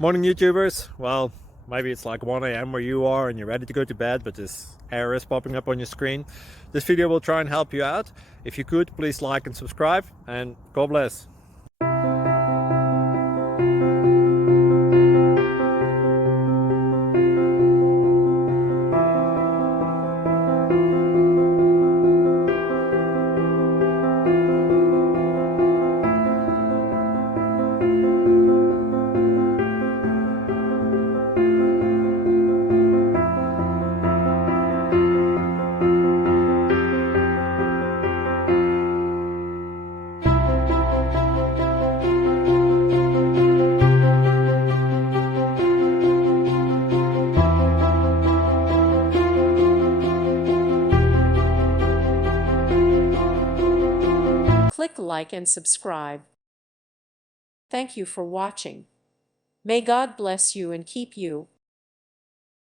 Morning YouTubers. Well, maybe it's like 1 a.m. where you are and you're ready to go to bed, but this error is popping up on your screen. This video will try and help you out. If you could, please like and subscribe, and God bless. Click like and subscribe. Thank you for watching. May God bless you and keep you.